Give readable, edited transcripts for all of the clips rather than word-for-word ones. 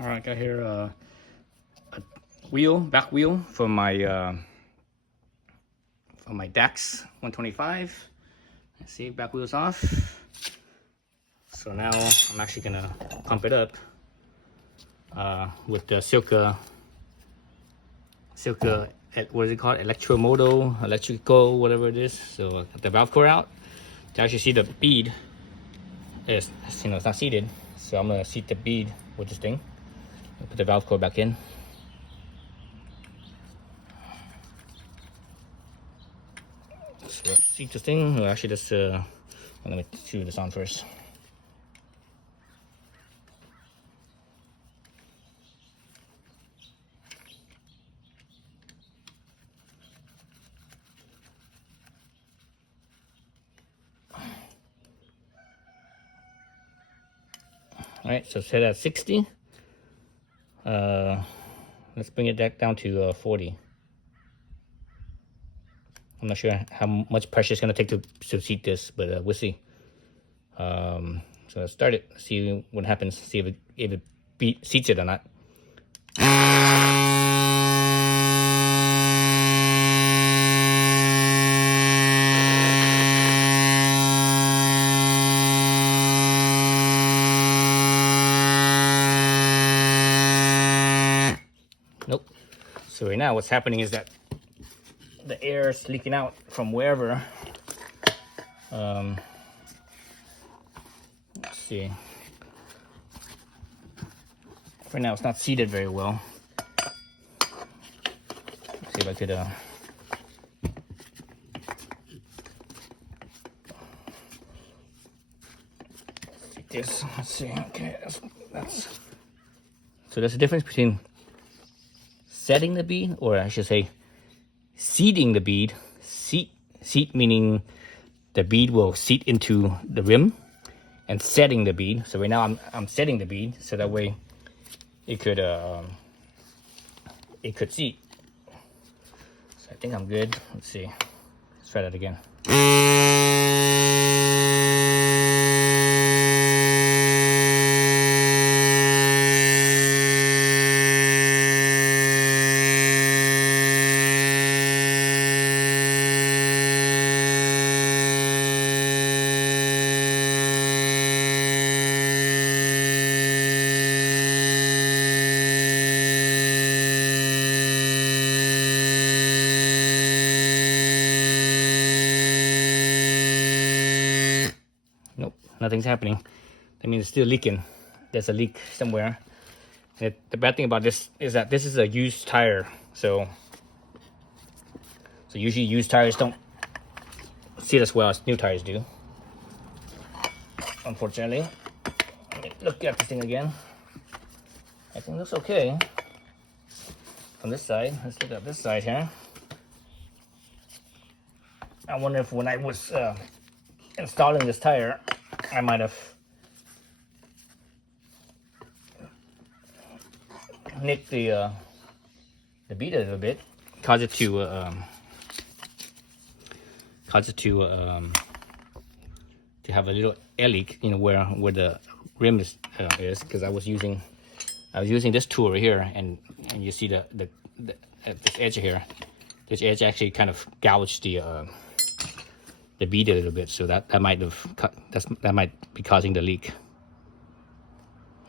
All right, got here a back wheel for my Dax 125. Let's see, back wheel's off. So now I'm actually gonna pump it up with the Silca, what is it called? Moto, Electrico, whatever it is. So the valve core out to actually see the bead. Is, it's not seated. So I'm gonna seat the bead with this thing. Put the valve core back in. So seat this thing. Well, actually, just let me screw this on first. All right, so set at 60. Let's bring it back down to 40. I'm not sure how much pressure it's gonna take to seat this, but we'll see. So let's start it. See what happens. See if it seats it or not. Nope. So right now, what's happening is that the air is leaking out from wherever. Let's see. Right now, it's not seated very well. Let's see if I could. Like this. Let's see. Okay, that's. So there's a difference between setting the bead, or I should say, seating the bead. Seat meaning the bead will seat into the rim, and setting the bead. So right now I'm setting the bead so that way it could seat. So I think I'm good. Let's see. Let's try that again. Nope, nothing's happening. That means it's still leaking. There's a leak somewhere. The bad thing about this is that this is a used tire. So usually used tires don't seat as well as new tires do. Unfortunately. Let me look at this thing again. I think it looks okay. From this side, let's look at this side here. I wonder if when I was installing this tire, I might have nicked the bead a little bit, cause it to have a little air leak, where the rim is because I was using this tool right here, and you see the this edge here. This edge actually kind of gouged the bead a little bit, so that might be causing the leak.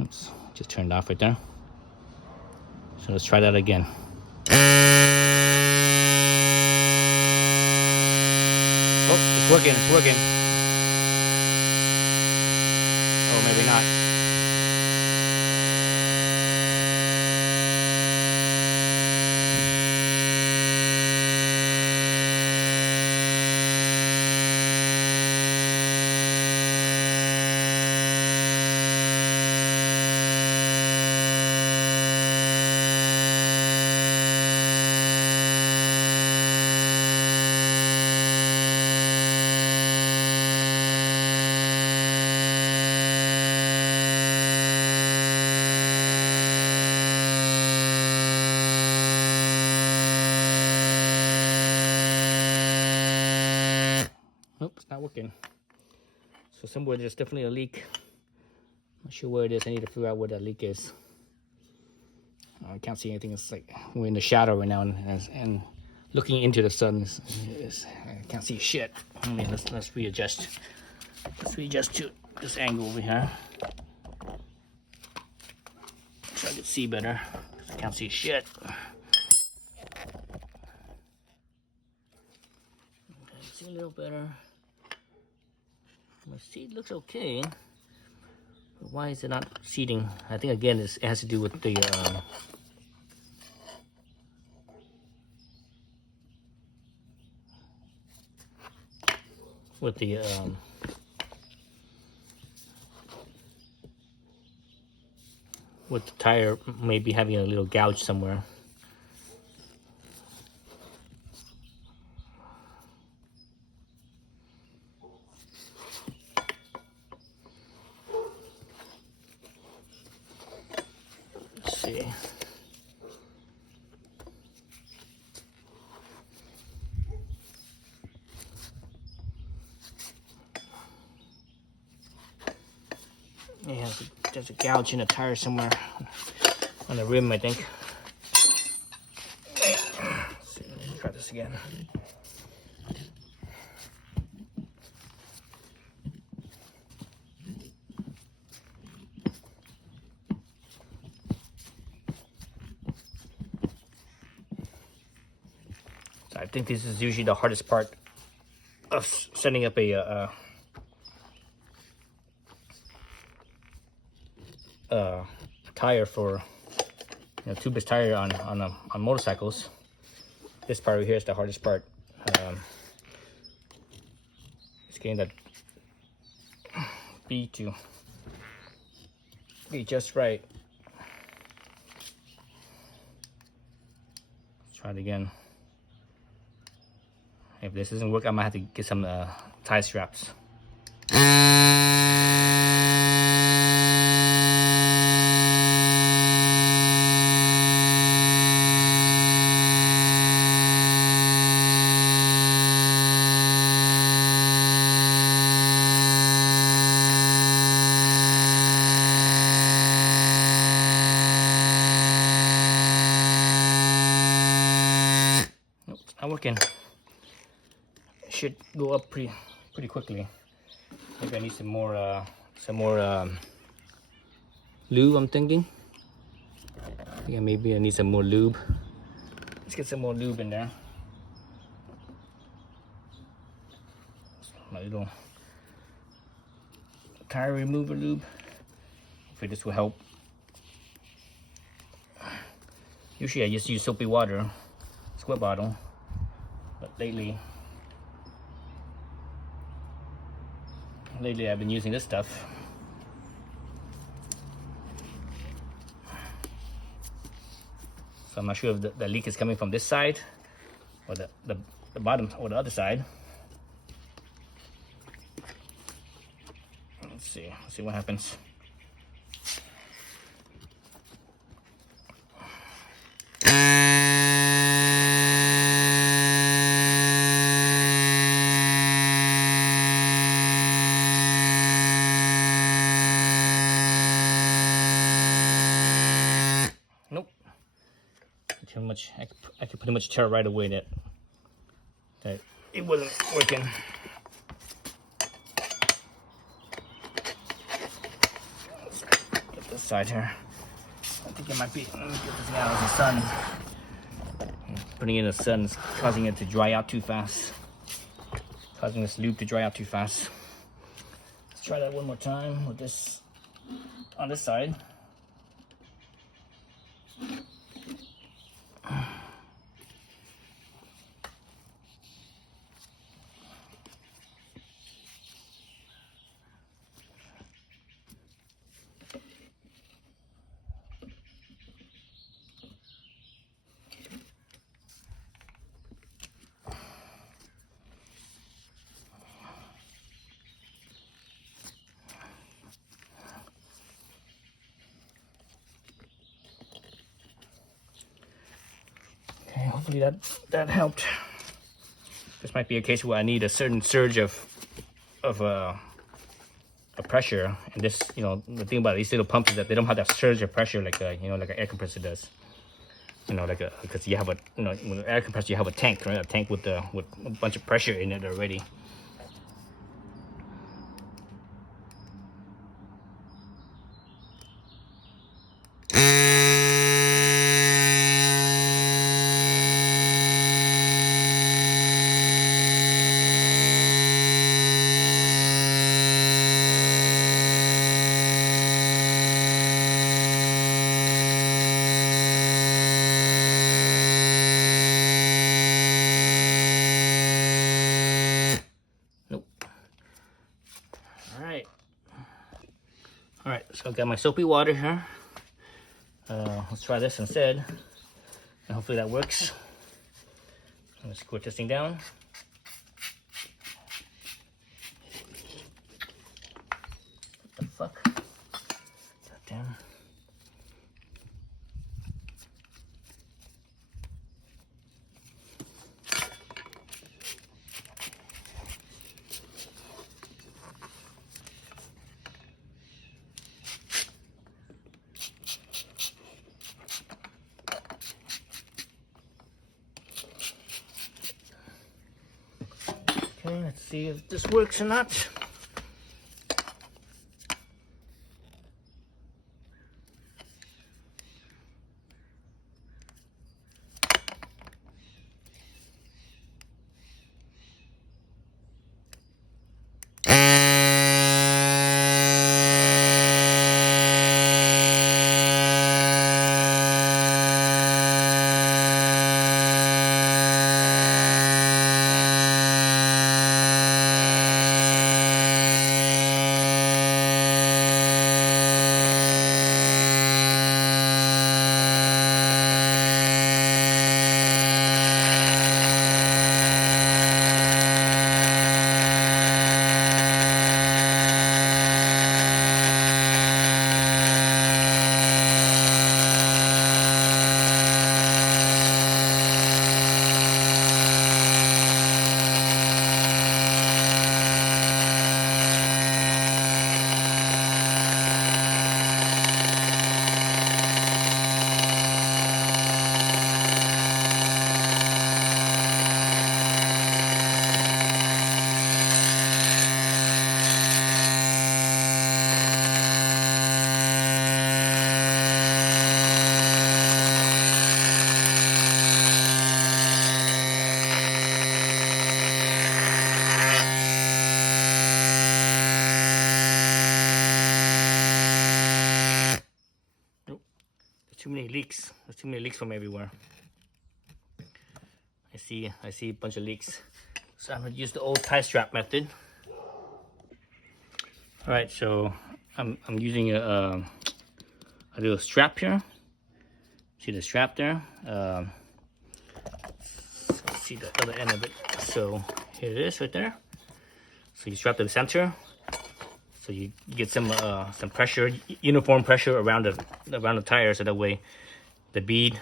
Oops, just turned off right there. So let's try that again. Oh, it's working, it's working. Oh, maybe not. Nope, it's not working. So somewhere there's definitely a leak. Not sure where it is. I need to figure out where that leak is. I can't see anything. It's like we're in the shadow right now, and looking into the sun I can't see shit. Okay, let's readjust. Let's readjust to this angle over here. So I can see better. I can't see shit. Okay, see a little better. My seat looks okay. But why is it not seating? I think again it has to do with the tire maybe having a little gouge somewhere. Let's see. Yeah, there's a gouge in the tire somewhere on the rim, I think. Let's see, let's try this again. So I think this is usually the hardest part of setting up a tire for, tubeless tire on motorcycles. This part right here is the hardest part. It's getting that bead to be just right. Let's try it again. If this doesn't work, I might have to get some tie straps. Nope, it's not working. It should go up pretty quickly. Maybe I need some more lube, I'm thinking. Yeah, maybe I need some more lube. Let's get some more lube in there. My little tire remover lube. Hopefully this will help. Usually I just use soapy water, squirt bottle, but lately I've been using this stuff. So I'm not sure if the leak is coming from this side or the bottom or the other side. Let's see what happens. Nope. Pretty much, I could pretty much tell right away that it wasn't working. Let's get this side here. I think it might be. Let me get this out of the sun. Putting it in the sun is causing it to dry out too fast. Causing this lube to dry out too fast. Let's try that one more time with this on this side. Okay, hopefully that helped. This might be a case where I need a certain surge of pressure, and this, the thing about these little pumps is that they don't have that surge of pressure like like an air compressor does. You know, like because you have a, you know, with an air compressor you have a tank, right? A tank with a bunch of pressure in it already. Alright, so I got my soapy water here. Let's try this instead. And hopefully that works. Let's squirt this thing down. What the fuck? God damn. Okay, let's see if this works or not. Too many leaks. There's too many leaks from everywhere. I see a bunch of leaks. So I'm gonna use the old tie strap method. All right, so I'm using a little strap here. See the strap there? See the other end of it. So here it is, right there. So you strap to the center. So you get some pressure, uniform pressure around the tire, so that way the bead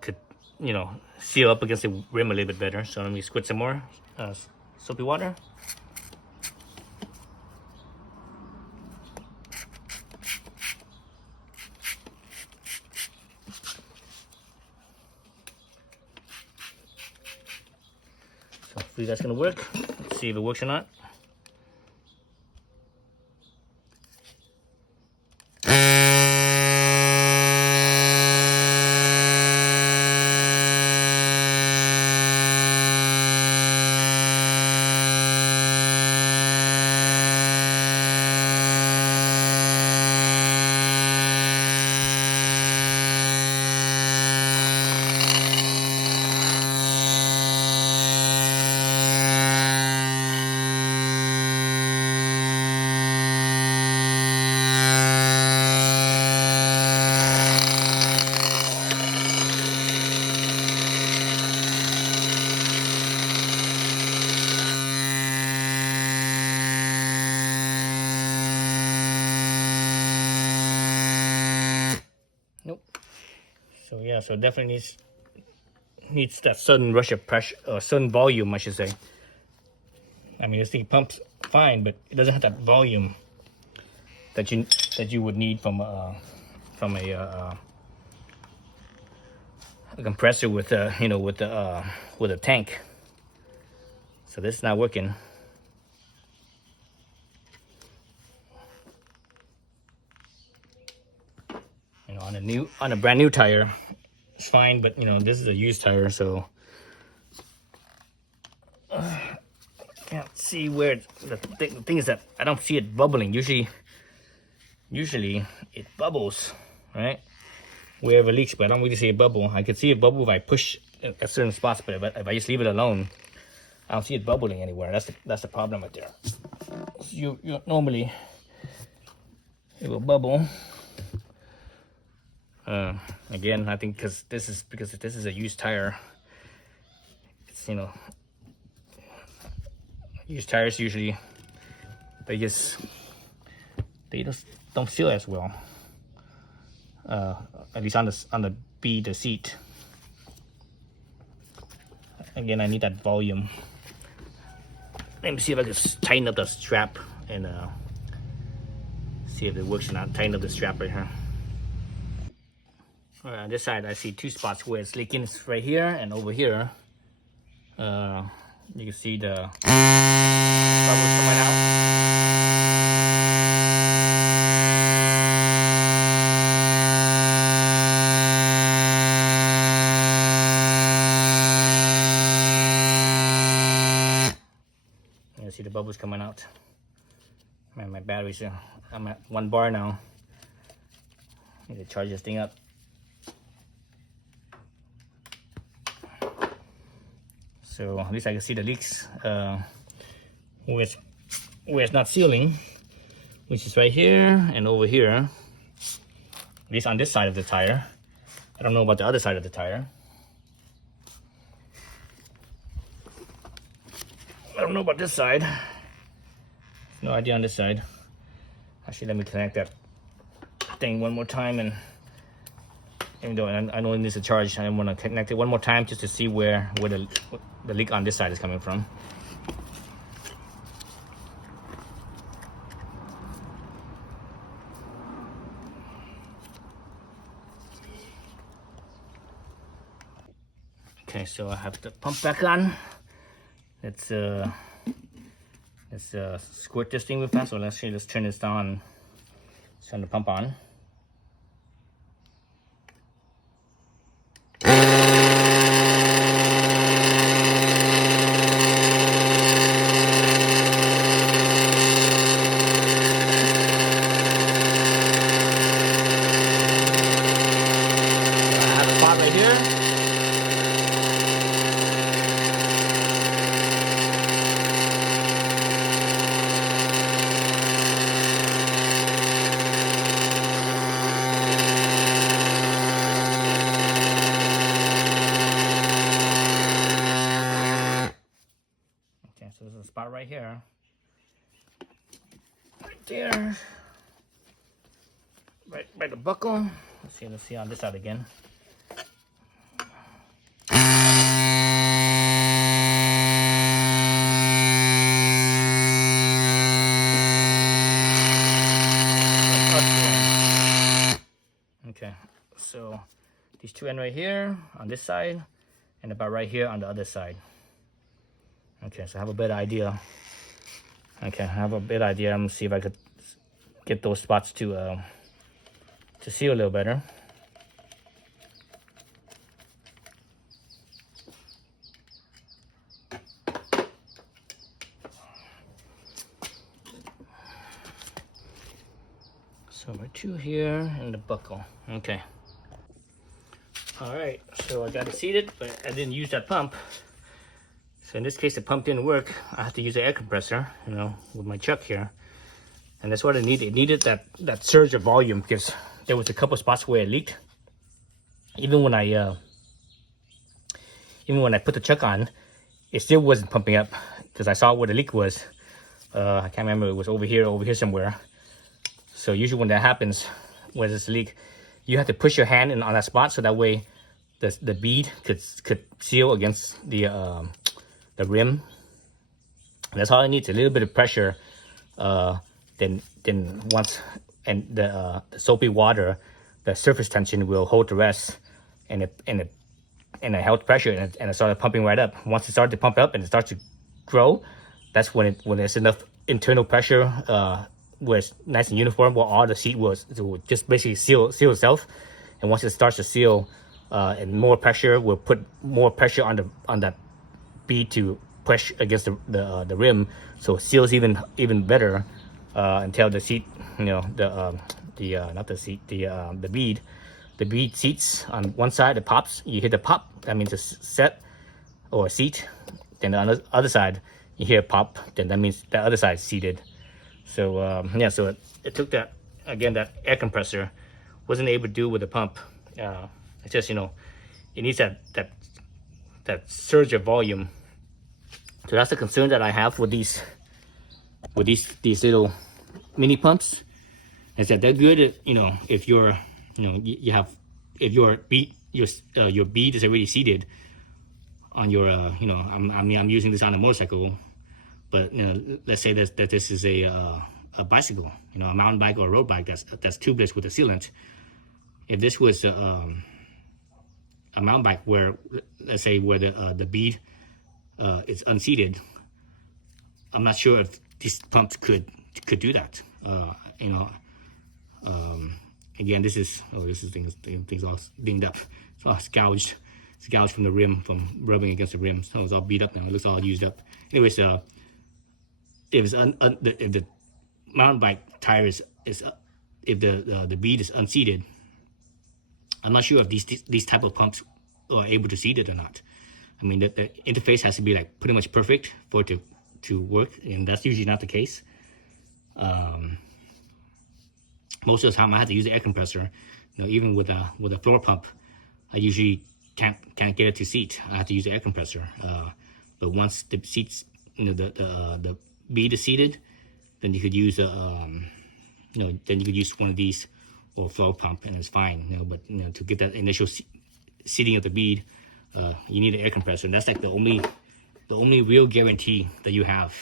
could, you know, seal up against the rim a little bit better. So let me squirt some more soapy water. So hopefully that's gonna work. Let's see if it works or not. Nope. So yeah, so it definitely needs that sudden rush of pressure, or sudden volume, I should say. I mean, this thing pumps fine, but it doesn't have that volume that you would need from a a compressor with a with a tank. So this is not working. On a brand new tire, it's fine, but this is a used tire, so can't see where the thing is that I don't see it bubbling. Usually it bubbles, right? Wherever it leaks, but I don't really see a bubble. I can see a bubble if I push at certain spots, but if I just leave it alone, I don't see it bubbling anywhere. That's the problem right there. So you normally it will bubble. Again, I think because this is a used tire. It's used tires usually they just don't seal as well. At least on the the seat. Again, I need that volume. Let me see if I can tighten up the strap and see if it works or not. Tighten up the strap right here. All right, on this side, I see two spots where it's leaking. It's right here and over here. You can see the bubbles coming out. You see the bubbles coming out. Man, my batteries I'm at 1 bar now. Need to charge this thing up. So at least I can see the leaks where it's not sealing, which is right here and over here. At least on this side of the tire. I don't know about the other side of the tire. I don't know about this side. No idea on this side. Actually, let me connect that thing one more time, and even though I know it needs a charge, I want to connect it one more time just to see where the leak on this side is coming from. Okay, so I have the pump back on. Let's squirt this thing real fast. So let's turn this on. Let's turn the pump on. So there's a spot right here. Right there. Right by the buckle. Let's see on this side again. Okay, so these two end right here on this side and about right here on the other side. Okay, so I have a better idea. Okay, I have a better idea. I'm gonna see if I could get those spots to seal a little better. So my two here and the buckle. Okay. All right, so I got it seated, but I didn't use that pump. So in this case, the pump didn't work. I have to use the air compressor, with my chuck here. And that's what it needed. It needed that surge of volume because there was a couple spots where it leaked. Even when I put the chuck on, it still wasn't pumping up because I saw where the leak was. I can't remember. It was over here somewhere. So usually when that happens, where there's a leak, you have to push your hand in on that spot so that way the bead could seal against the rim. That's all it needs. A little bit of pressure. Then once and the soapy water, the surface tension will hold the rest, and and it held pressure, and it started pumping right up. Once it started to pump up and it starts to grow, that's when there's enough internal pressure where it's nice and uniform, where all the seat will just basically seal itself. And once it starts to seal, and more pressure will put more pressure on that bead to push against the rim, so it seals even better until the seat, not the seat, the bead seats on one side, it pops. You hit the pop, that means it's set or seat. Then on the other side, you hear a pop, then that means the other side is seated. So so it took that, again, that air compressor wasn't able to do with the pump. It's just, it needs that surge of volume. So that's the concern that I have with these little mini pumps, is that they're good at, if you're, if your bead is already seated on your, I'm using this on a motorcycle, but let's say that this is a bicycle, a mountain bike or a road bike that's tubeless with a sealant. If this was a mountain bike where, let's say, where the bead is unseated, I'm not sure if these pumps could do that. Again, this is things all dinged up. It's all gouged. It's gouged from the rim, from rubbing against the rim. So it's all beat up now. It looks all used up. Anyways, if the mountain bike tire is if the bead is unseated, I'm not sure if these type of pumps are able to seat it or not. I mean, the interface has to be like pretty much perfect for it to work, and that's usually not the case. Most of the time, I have to use the air compressor. Even with a floor pump, I usually can't get it to seat. I have to use the air compressor. But once the seats, the bead is seated, then you could use then you could use one of these or floor pump, and it's fine. But to get that initial seating of the bead, you need an air compressor, and that's like the only real guarantee that you have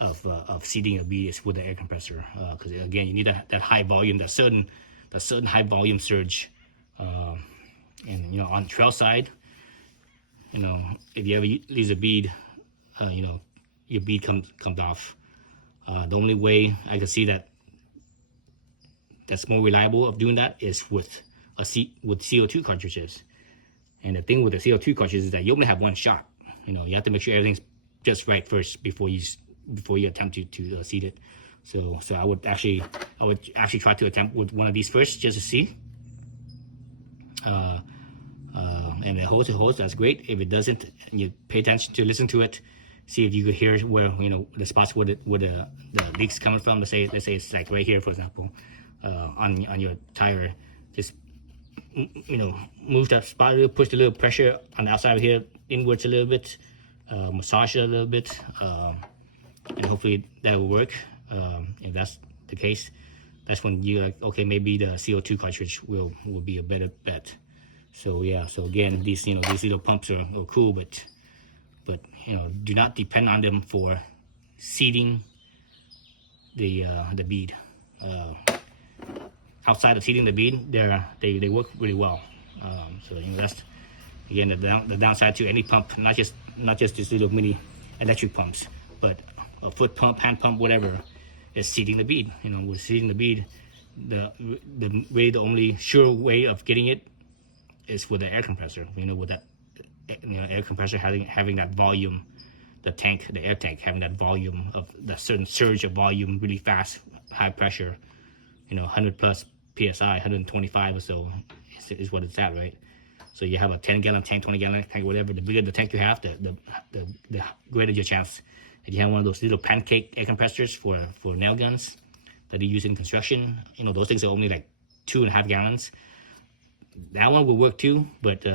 of seating a bead is with the air compressor, because again, you need that high volume, that certain high volume surge, and on trail side, if you ever lose a bead, your bead comes off. The only way I can see that's more reliable of doing that is with CO2 cartridges. And the thing with the CO2 cartridges is that you only have one shot. You have to make sure everything's just right first before you attempt to seat it. So I would actually try to attempt with one of these first, just to see. And it holds, that's great. If it doesn't, you pay attention to listen to it, see if you could hear where the spots where the leak's coming from. Let's say it's like right here, for example, on your tire. Just move that spot a little, push a little pressure on the outside of here inwards a little bit, massage it a little bit, and hopefully that will work. If that's the case, that's when you're like, okay, maybe the CO2 cartridge will be a better bet. So yeah, so again, these little pumps are cool, but do not depend on them for seating the bead. Outside of seating the bead, they work really well. So that's again the downside to any pump, not just these little mini electric pumps, but a foot pump, hand pump, whatever, is seating the bead. With seating the bead, the only sure way of getting it is with the air compressor. With that air compressor having that volume, the air tank having that volume of that certain surge of volume, really fast, high pressure. 100 plus psi, 125 or so is what it's at, right? So you have a 10-gallon tank, 20-gallon tank, whatever. The bigger the tank you have, the greater your chance that you have one of those little pancake air compressors for nail guns that they use in construction. Those things are only like 2.5 gallons. That one will work too, but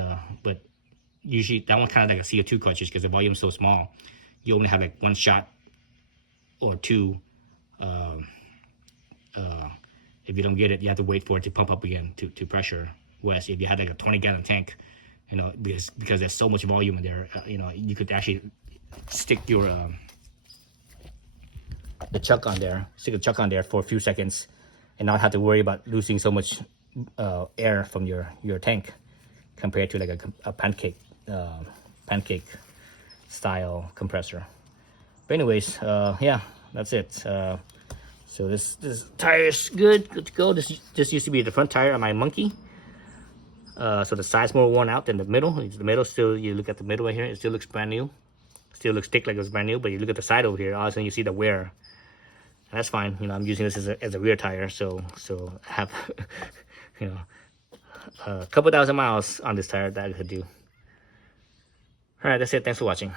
usually that one kind of like a CO2 cartridge, because the volume is so small. You only have like one shot or two. If you don't get it, you have to wait for it to pump up again to pressure. Whereas if you had like a 20-gallon tank, because there's so much volume in there, you could actually stick your the chuck on there for a few seconds, and not have to worry about losing so much air from your tank. compared to like a pancake style compressor. But anyways, yeah, that's it. So this tire is good to go. This used to be the front tire on my Monkey. So the side's more worn out than the middle. The middle still, you look at the middle right here, it still looks brand new. Still looks thick like it was brand new, but you look at the side over here, all of a sudden you see the wear. And that's fine. You know, I'm using this as a rear tire, so I have, you know, a couple thousand miles on this tire that I could do. All right, that's it. Thanks for watching.